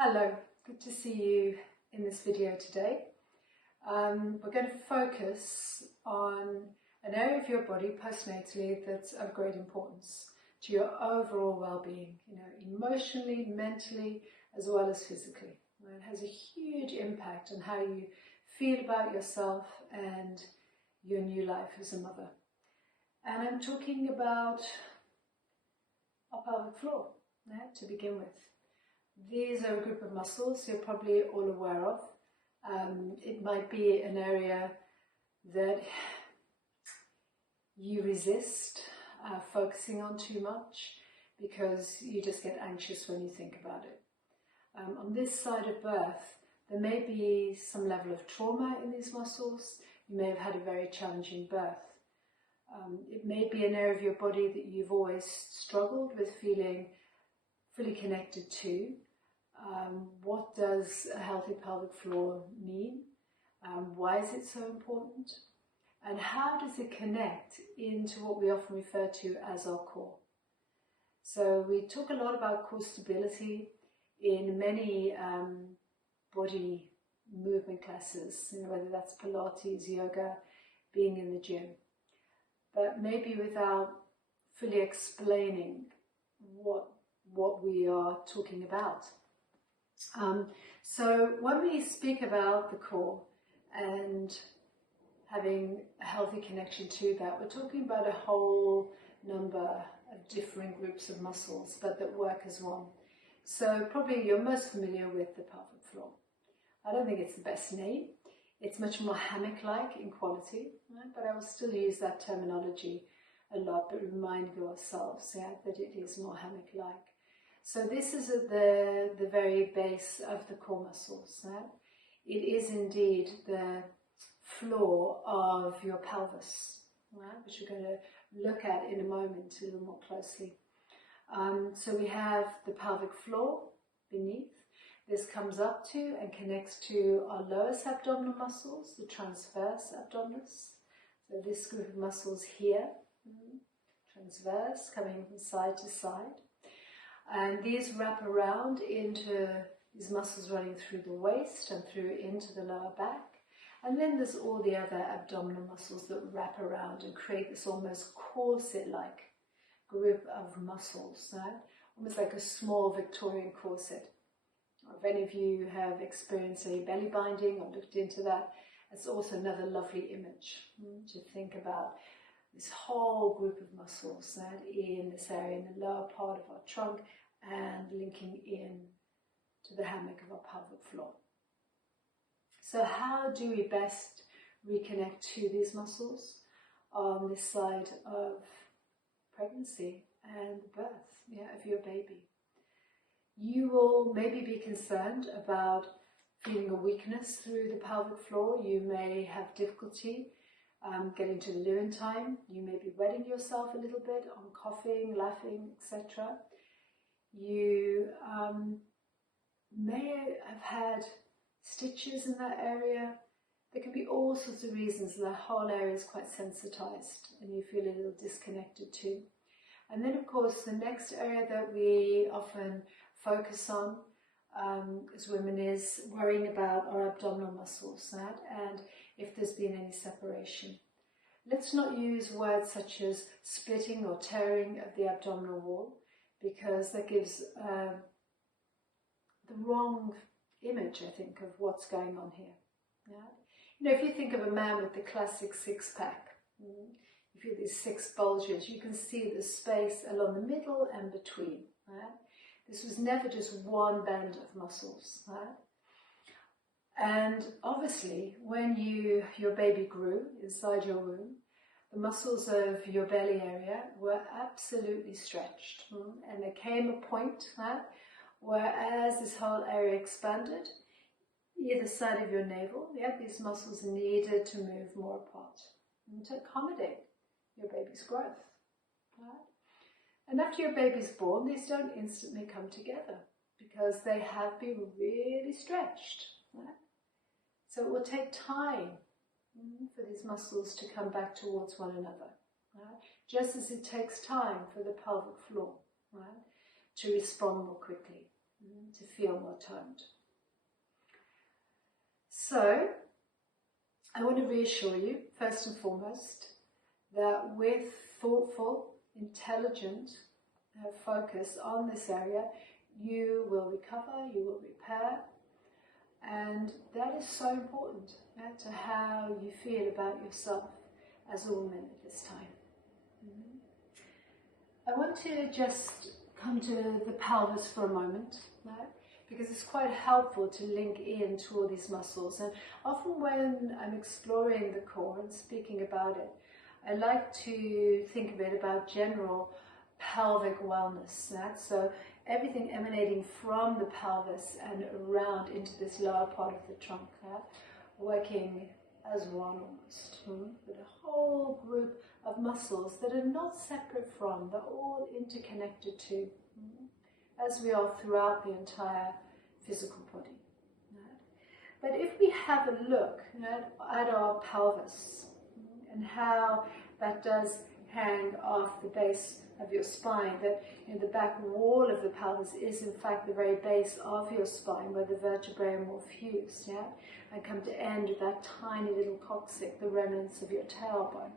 Hello, good to see you in this video today. We're going to focus on an area of your body postnatally that's of great importance to your overall well-being, emotionally, mentally, as well as physically. It has a huge impact on how you feel about yourself and your new life as a mother. And I'm talking about our pelvic floor, to begin with. These are a group of muscles you're probably all aware of. It might be an area that you resist focusing on too much because you just get anxious when you think about it. On this side of birth, there may be some level of trauma in these muscles. You may have had a very challenging birth. It may be an area of your body that you've always struggled with feeling fully connected to. What does a healthy pelvic floor mean? Why is it so important? And how does it connect into what we often refer to as our core? So we talk a lot about core stability in many body movement classes, whether that's Pilates, yoga, being in the gym, but maybe without fully explaining what we are talking about. So when we speak about the core and having a healthy connection to that, we're talking about a whole number of different groups of muscles, but that work as one. So probably you're most familiar with the pelvic floor. I don't think it's the best name. It's much more hammock-like in quality, right? But I will still use that terminology a lot, but remind yourselves that it is more hammock-like. So this is at the very base of the core muscles. It is indeed the floor of your pelvis, which we're going to look at in a moment a little more closely. So we have the pelvic floor beneath. This comes up to and connects to our lowest abdominal muscles, the transverse abdominis. So this group of muscles here, transverse, coming from side to side. And these wrap around into these muscles running through the waist and through into the lower back. And then there's all the other abdominal muscles that wrap around and create this almost corset-like group of muscles, almost like a small Victorian corset. If any of you have experienced any belly binding or looked into that, it's also another lovely image to think about. This whole group of muscles in this area, in the lower part of our trunk and linking in to the hammock of our pelvic floor. So how do we best reconnect to these muscles on this side of pregnancy and birth of your baby? You will maybe be concerned about feeling a weakness through the pelvic floor. You may have difficulty getting to the loo in time. You may be wetting yourself a little bit on coughing, laughing, etc. You may have had stitches in that area. There can be all sorts of reasons. The whole area is quite sensitized and you feel a little disconnected too. And then of course the next area that we often focus on as women is worrying about our abdominal muscles and if there's been any separation. Let's not use words such as splitting or tearing of the abdominal wall because that gives the wrong image, I think, of what's going on here. If you think of a man with the classic six-pack, you feel these six bulges, you can see the space along the middle and between. This was never just one band of muscles. And obviously, when your baby grew inside your womb, the muscles of your belly area were absolutely stretched. And there came a point where as this whole area expanded, either side of your navel, these muscles needed to move more apart to accommodate your baby's growth. And after your baby's born, these don't instantly come together because they have been really stretched. So it will take time for these muscles to come back towards one another. Just as it takes time for the pelvic floor to respond more quickly. to feel more toned. So, I want to reassure you, first and foremost, that with thoughtful, intelligent focus on this area, you will recover, you will repair, and that is so important to how you feel about yourself as a woman at this time. I want to just come to the pelvis for a moment, right? Because it's quite helpful to link in to all these muscles. And often when I'm exploring the core and speaking about it, I like to think a bit about general pelvic wellness. Right? So everything emanating from the pelvis and around into this lower part of the trunk, right? Working as one almost, with a whole group of muscles that are not separate from, they're all interconnected to, as we are throughout the entire physical body. Right? But if we have a look at our pelvis and how that does hang off the base of your spine, that the back wall of the pelvis is in fact the very base of your spine where the vertebrae are more fused, and come to end with that tiny little coccyx, the remnants of your tailbone.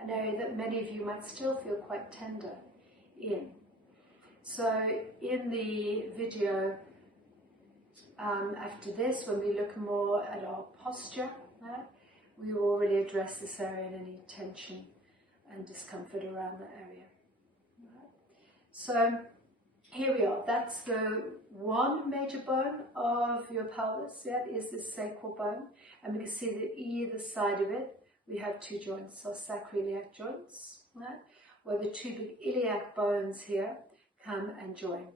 An area that many of you might still feel quite tender in. So in the video after this, when we look more at our posture, we will already address this area and any tension and discomfort around that area. So here we are. That's the one major bone of your pelvis, is the sacral bone. And we can see that either side of it, we have two joints, our sacroiliac joints, where the two big iliac bones here come and join.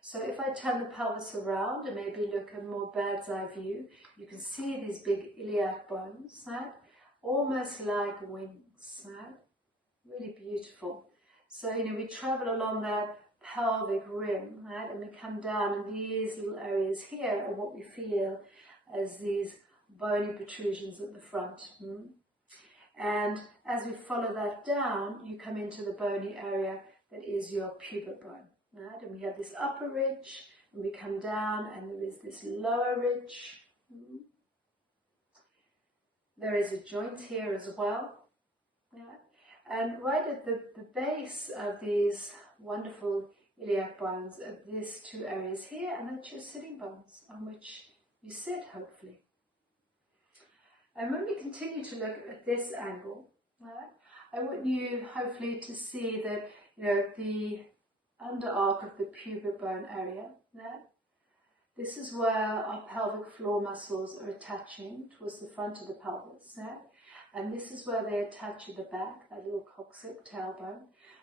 So if I turn the pelvis around and maybe look at a more bird's eye view, you can see these big iliac bones, almost like wings, really beautiful. So, we travel along that pelvic rim, and we come down, and these little areas here are what we feel as these bony protrusions at the front. And as we follow that down, you come into the bony area that is your pubic bone. And we have this upper ridge, and we come down, and there is this lower ridge. There is a joint here as well. And right at the base of these wonderful iliac bones are these two areas here, and that's your sitting bones on which you sit, hopefully. And when we continue to look at this angle, I want you hopefully to see that the under arc of the pubic bone area, this is where our pelvic floor muscles are attaching towards the front of the pelvis, and this is where they attach at the back, that little coccyx, tailbone.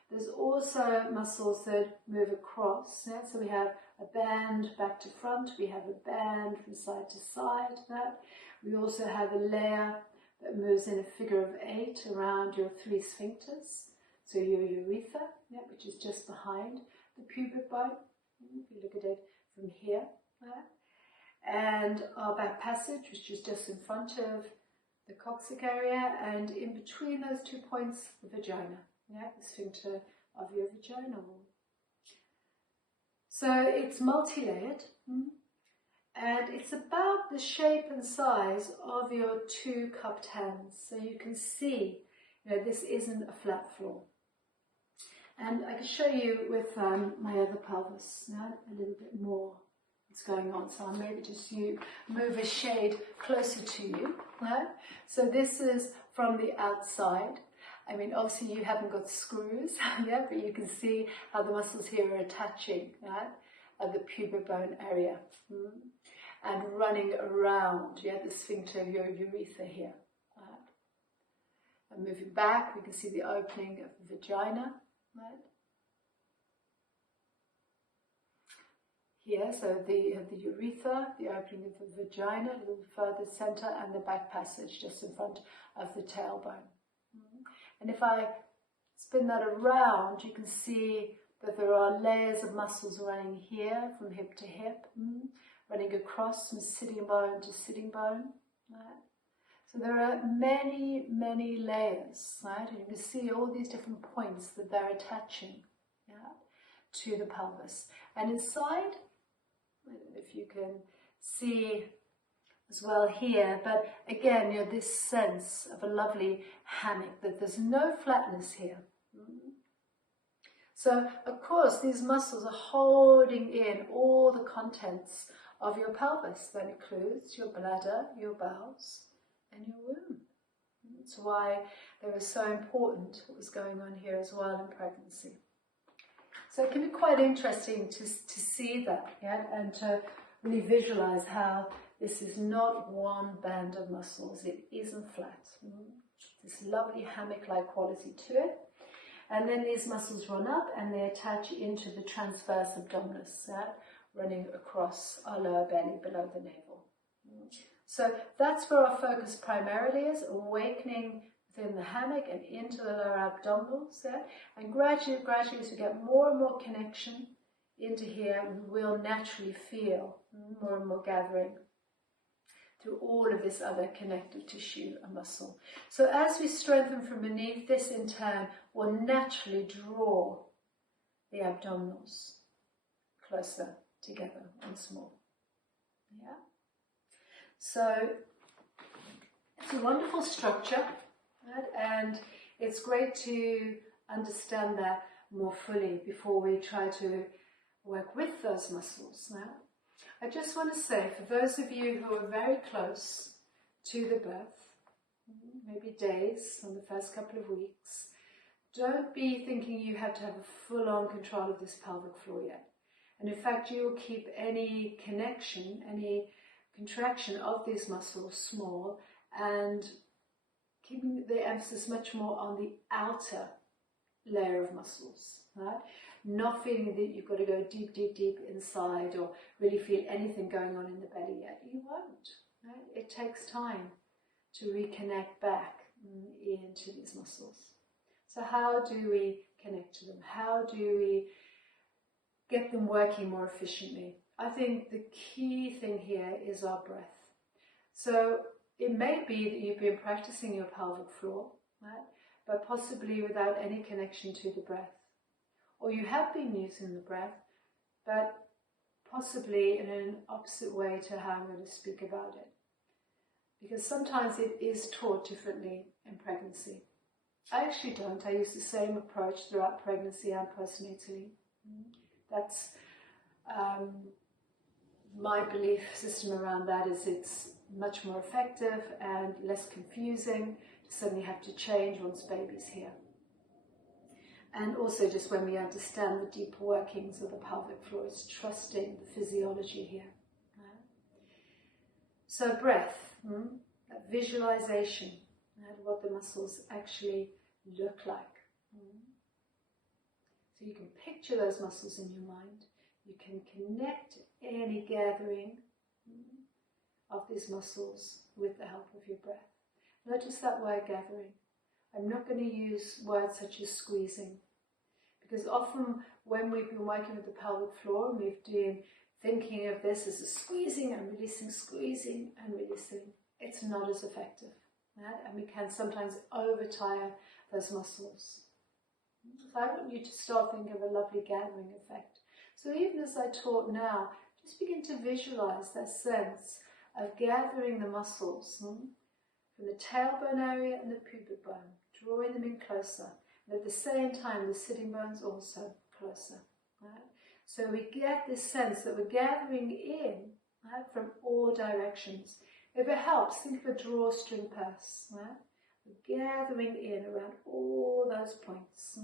There's also muscles that move across, so we have a band back to front, we have a band from side to side, we also have a layer that moves in a figure of 8 around your 3 sphincters, so your urethra, which is just behind the pubic bone, if you look at it from here, and our back passage, which is just in front of the coccyx area, and in between those 2 points, the vagina, the sphincter of your vagina wall. So it's multi-layered, and it's about the shape and size of your 2 cupped hands. So you can see, this isn't a flat floor. And I can show you with my other pelvis a little bit more what's going on. So I'll maybe just move a shade closer to you. So this is from the outside. I mean, obviously you haven't got screws, but you can see how the muscles here are attaching at the pubic bone area and running around the sphincter of your urethra here. And moving back, we can see the opening of the vagina. Here, so you have the urethra, the opening of the vagina, a little further center, and the back passage just in front of the tailbone. And if I spin that around, you can see that there are layers of muscles running here from hip to hip, running across from sitting bone to sitting bone. So there are many, many layers, and you can see all these different points that they're attaching to the pelvis. And inside, I don't know if you can see as well here, but again, this sense of a lovely hammock, that there's no flatness here. So, of course, these muscles are holding in all the contents of your pelvis. That includes your bladder, your bowels, and your womb. That's why they were so important, what was going on here as well in pregnancy. So it can be quite interesting to see that, yeah, and to really visualize how this is not one band of muscles. It isn't flat. This lovely hammock-like quality to it. And then these muscles run up and they attach into the transverse abdominis, yeah, running across our lower belly below the navel. So that's where our focus primarily is, awakening within the hammock and into the lower abdominals. Yeah? And gradually, as we get more and more connection into here, we will naturally feel more and more gathering through all of this other connective tissue and muscle. So as we strengthen from beneath, this in turn will naturally draw the abdominals closer together once more. Yeah. So it's a wonderful structure, right? And it's great to understand that more fully before we try to work with those muscles. Now, I just want to say, for those of you who are very close to the birth, maybe days on the first couple of weeks, don't be thinking you have to have a full-on control of this pelvic floor yet. And in fact, you will keep any connection, any contraction of these muscles small, and keeping the emphasis much more on the outer layer of muscles, right? Not feeling that you've got to go deep, deep, deep inside or really feel anything going on in the belly yet. You won't, right? It takes time to reconnect back into these muscles. So how do we connect to them? How do we get them working more efficiently? I think the key thing here is our breath. So it may be that you've been practicing your pelvic floor, right? But possibly without any connection to the breath. Or you have been using the breath, but possibly in an opposite way to how I'm going to speak about it. Because sometimes it is taught differently in pregnancy. I actually don't. I use the same approach throughout pregnancy and postnatally. That's my belief system around that is it's much more effective and less confusing to suddenly have to change once baby's here. And also just when we understand the deeper workings of the pelvic floor, it's trusting the physiology here. Right? So breath, that visualization, right, what the muscles actually look like. So you can picture those muscles in your mind. You can connect any gathering of these muscles with the help of your breath. Notice that word gathering. I'm not going to use words such as squeezing, because often when we've been working with the pelvic floor and we've been thinking of this as a squeezing and releasing, it's not as effective. Right? And we can sometimes overtire those muscles. So I want you to start thinking of a lovely gathering effect. So even as I talk now, just begin to visualize that sense of gathering the muscles from the tailbone area and the pubic bone, drawing them in closer. And at the same time, the sitting bones also closer. Right? So we get this sense that we're gathering in, right, from all directions. If it helps, think of a drawstring purse. Right? We're gathering in around all those points.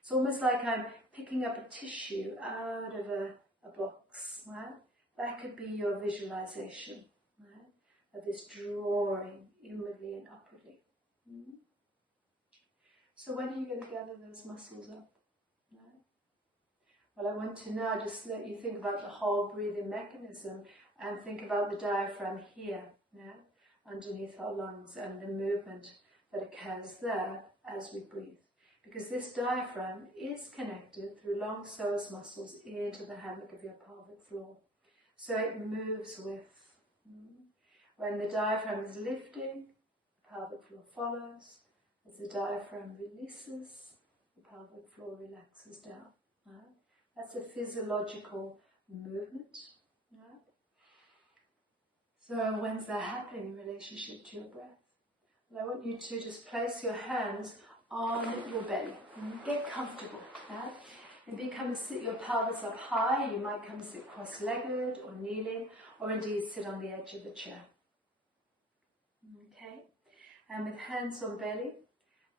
It's almost like I'm picking up a tissue out of a box. Right? That could be your visualization, right, of this drawing inwardly and upwardly. So when are you going to gather those muscles up? Right? Well, I want to now just let you think about the whole breathing mechanism and think about the diaphragm here, yeah, underneath our lungs, and the movement that occurs there as we breathe. Because this diaphragm is connected through long psoas muscles into the hammock of your pelvic floor. So it moves with. When the diaphragm is lifting, the pelvic floor follows. As the diaphragm releases, the pelvic floor relaxes down. Right? That's a physiological movement. Right? So when's that happening in relationship to your breath? Well, I want you to just place your hands on your belly. Get comfortable. Right? Maybe come and sit your pelvis up high. You might come and sit cross-legged or kneeling, or indeed sit on the edge of the chair. Okay? And with hands on belly,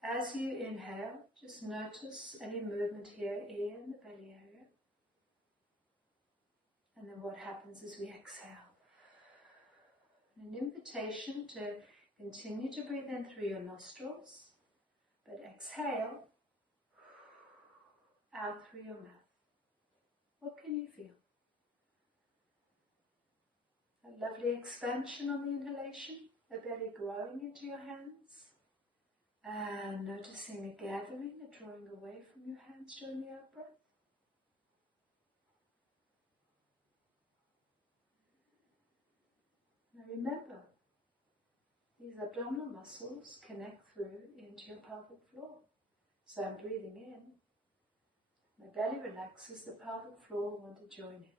as you inhale, just notice any movement here in the belly area. And then what happens as we exhale. An invitation to continue to breathe in through your nostrils, but exhale out through your mouth. What can you feel? A lovely expansion on the inhalation, the belly growing into your hands, and noticing a gathering, a drawing away from your hands during the out-breath. Now remember, these abdominal muscles connect through into your pelvic floor. So I'm breathing in. My belly relaxes, the pelvic floor will want to join in.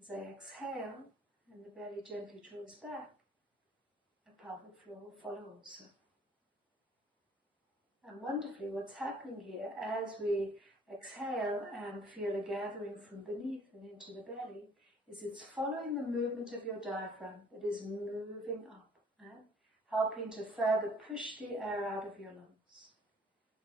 As I exhale and the belly gently draws back, the pelvic floor will follow also. And wonderfully, what's happening here as we exhale and feel a gathering from beneath and into the belly is it's following the movement of your diaphragm that is moving up, helping to further push the air out of your lungs.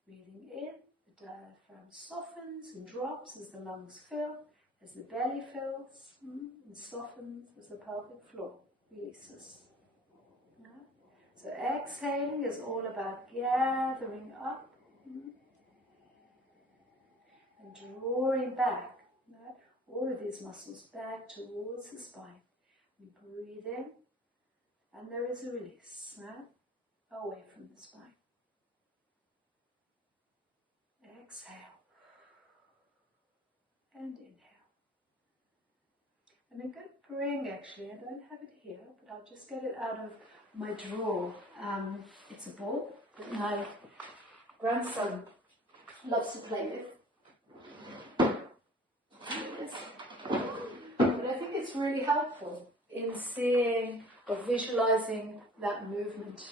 Breathing in, the diaphragm softens and drops as the lungs fill, as the belly fills and softens as the pelvic floor releases. So exhaling is all about gathering up and drawing back all of these muscles back towards the spine. We breathe in and there is a release away from the spine. Exhale and inhale. And I'm going to bring, actually, I don't have it here, but I'll just get it out of my drawer. It's a ball that my grandson loves to play with. But I think it's really helpful in seeing or visualizing that movement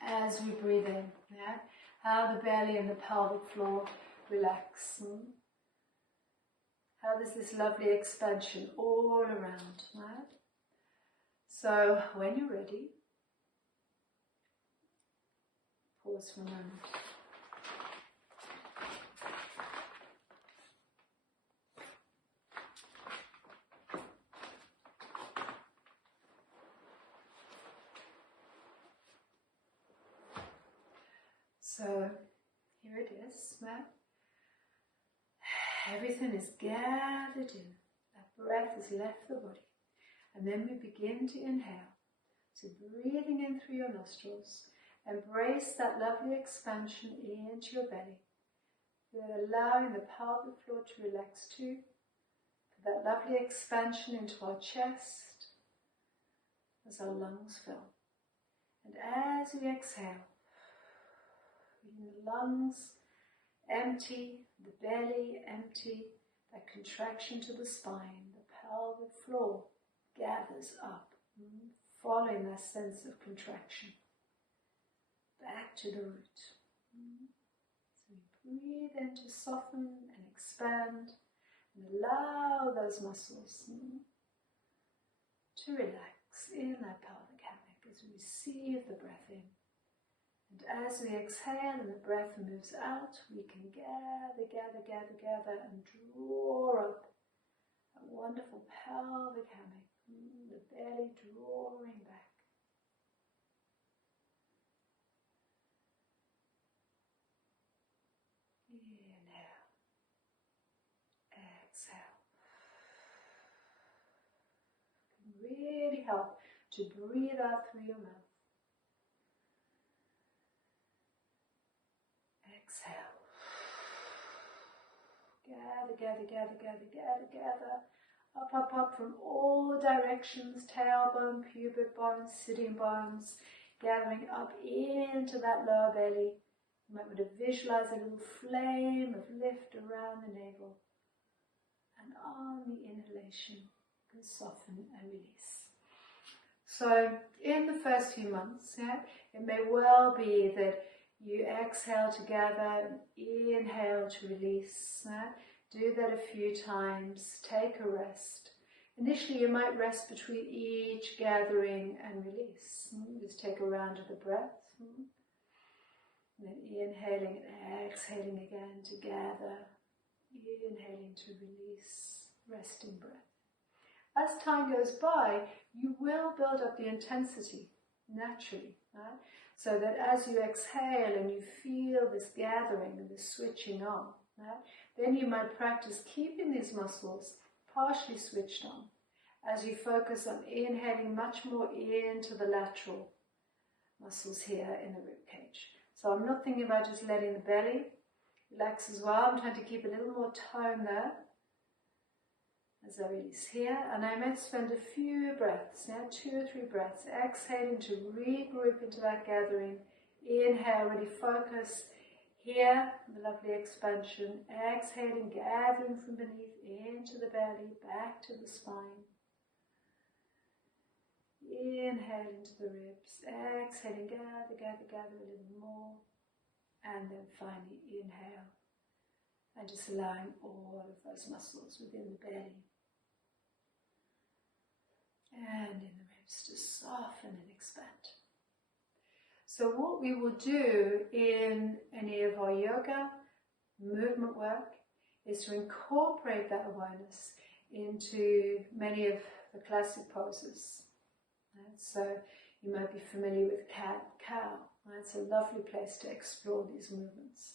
as we breathe in. Yeah? How the belly and the pelvic floor relax. How there's this lovely expansion all around. Right? So when you're ready, pause for a moment. So here it is, right? Everything is gathered in. That breath has left the body. And then we begin to inhale. So breathing in through your nostrils, embrace that lovely expansion into your belly. We're allowing the pelvic floor to relax too. That lovely expansion into our chest as our lungs fill. And as we exhale, the lungs empty, the belly empty, that contraction to the spine, the pelvic floor gathers up, following that sense of contraction. Back to the root. So we breathe in to soften and expand and allow those muscles to relax in that pelvic hammock as we receive the breath in. And as we exhale and the breath moves out, we can gather and draw up a wonderful pelvic hammock, the belly drawing back. Inhale, exhale. It can really help to breathe out through your mouth. Exhale. Gather. Up from all directions, tailbone, pubic bones, sitting bones, gathering up into that lower belly, You might want to visualize a little flame of lift around the navel. And on the inhalation, you can soften and release. So in the first few months, it may well be that you exhale to gather, inhale to release. Do that a few times, take a rest. Initially you might rest between each gathering and release. Just take a round of the breath. And then inhaling and exhaling again to gather. Inhaling to release, resting breath. As time goes by, you will build up the intensity naturally, right? So that as you exhale and you feel this gathering and this switching on, right? Then you might practice keeping these muscles partially switched on as you focus on inhaling much more into the lateral muscles here in the rib cage. So I'm not thinking about just letting the belly relax as well. I'm trying to keep a little more tone there as I release here. And I might spend a few breaths, 2 or 3 breaths, exhaling to regroup into that gathering. Inhale, really focus here, the lovely expansion. Exhaling, gathering from beneath into the belly, back to the spine. Inhale into the ribs, exhaling, gather, gather, gather a little more. And then finally inhale, and just allowing all of those muscles within the belly and in the ribs to soften and expand. So what we will do in any of our yoga movement work is to incorporate that awareness into many of the classic poses. Right? So you might be familiar with cat, cow. Right? It's a lovely place to explore these movements.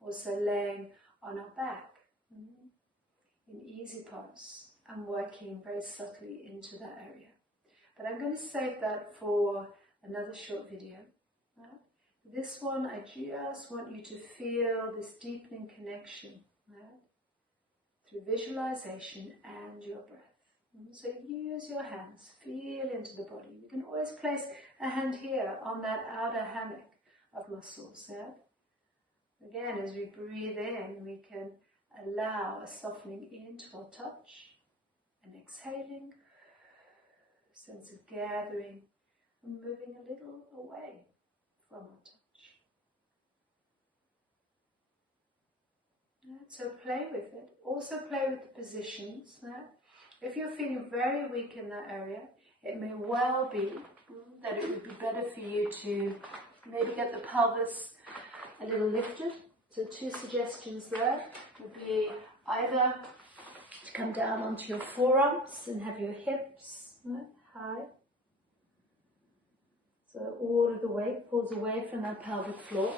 Also laying on our back in easy pose and working very subtly into that area. But I'm going to save that for another short video. Right? This one, I just want you to feel this deepening connection, right? Through visualization and your breath. So use your hands, feel into the body. You can always place a hand here on that outer hammock of muscles. Yeah? Again, as we breathe in, we can allow a softening into our touch and exhaling, sense of gathering and moving a little away from our touch. Right, so play with it. Also play with the positions. Right? If you're feeling very weak in that area, it may well be that it would be better for you to maybe get the pelvis a little lifted. So 2 suggestions there would be either to come down onto your forearms and have your hips high. So all of the weight pulls away from that pelvic floor.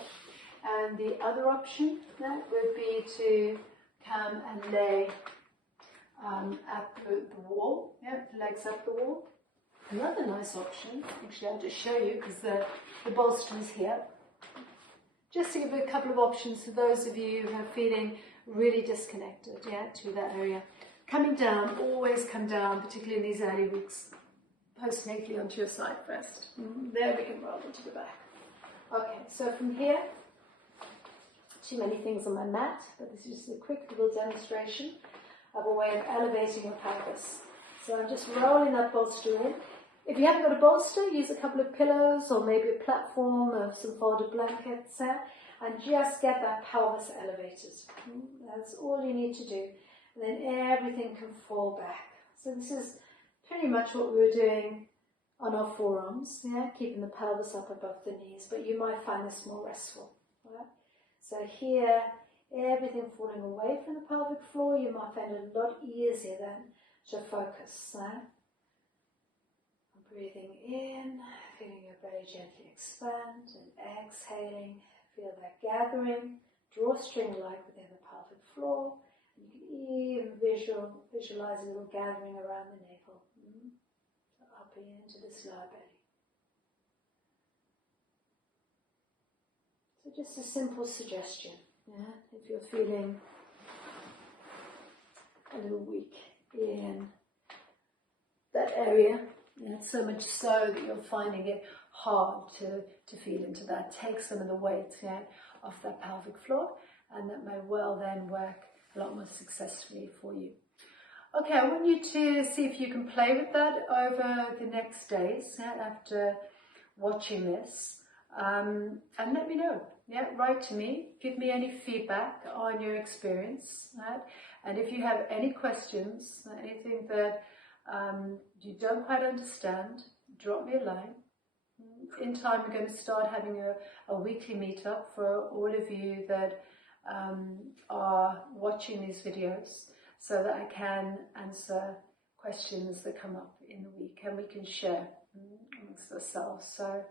And the other option would be to come and lay at the wall, legs up the wall. Another nice option, actually I'll just show you because the bolster is here. Just to give you a couple of options for those of you who are feeling really disconnected to that area. Coming down, always come down, particularly in these early weeks, postnatally onto your side first. There we can roll into the back. Okay, so from here, too many things on my mat, but this is just a quick little demonstration of a way of elevating your pelvis. So I'm just rolling that bolster in. If you haven't got a bolster, use a couple of pillows or maybe a platform of some folded blankets and just get that pelvis elevated. That's all you need to do. And then everything can fall back. So this is pretty much what we were doing on our forearms, keeping the pelvis up above the knees, but you might find this more restful. Right? So here, everything falling away from the pelvic floor, you might find it a lot easier then to focus. Breathing in, feeling your belly gently expand, and exhaling, feel that gathering, drawstring-like within the pelvic floor. And you can even visualize a little gathering around the navel, up into this lower belly. So just a simple suggestion, if you're feeling a little weak in that area. So much so that you're finding it hard to feel into that. Take some of the weight of that pelvic floor, and that may well then work a lot more successfully for you. Okay, I want you to see if you can play with that over the next days after watching this, and let me know. Write to me, give me any feedback on your experience, and if you have any questions, anything that you don't quite understand, drop me a line. In time, we're going to start having a weekly meetup for all of you that are watching these videos, so that I can answer questions that come up in the week and we can share amongst ourselves. So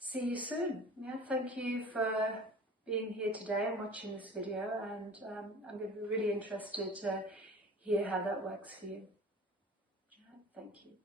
see you soon. Thank you for being here today and watching this video, and I'm going to be really interested to hear how that works for you. Thank you.